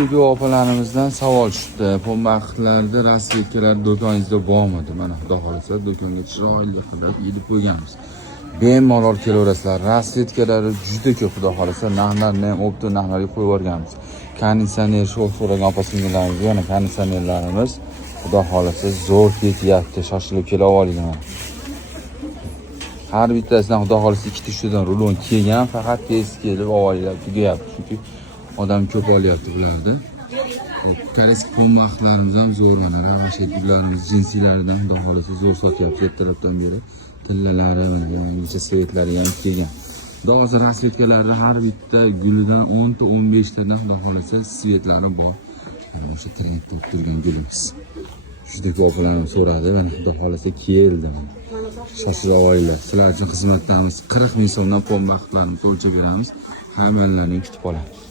Juda ko'p opalarimizdan savol tushdi. Pombaxtlarda rasvetkalar do'koningizda bormidi? Mana xudo xolasa do'konga chiroyli qilib yilib qo'yganmiz. Bemalol kelaverasizlar. Rasvetkalari juda ko'p, xudo xolasa narxlarni ham opto narxlarga qo'yib yuborganmiz. Konditsioner so'ragan opa-singillarimiz, yana konditsionerlarimiz xudo xolasa zo'r ketyapti. Shoshilib kelib olinglar. Har bittasidan xudo xolasa ikkita uchtadan rulon kelgan, faqat tez kelib olinglar, tugayapti. Chunki odam ko'p olyapti bularda. Koreys pombaxtlarimiz ham zo'r mana, rasvetkalarimiz jinsilaridan xudo xolasa zo'r sotyapti. Ertalabdan beri tillalari mana yangicha svetlari ham kelgan. Xudo xolasa rasvetkalari har bitta gulidan 10 ta 15 tadan xudo xolasa svetlari bor. Mana o'sha trendda turgan gulimiz. Juda ko'p opalarim so'radi, mana xudo xolasa keldi. Shoshilib olinglar. Sizlar uchun xizmatdamiz. 40 ming so'mdan pombaxtlarimizni o'lchab beramiz. Hammalaringni kutib qolamiz.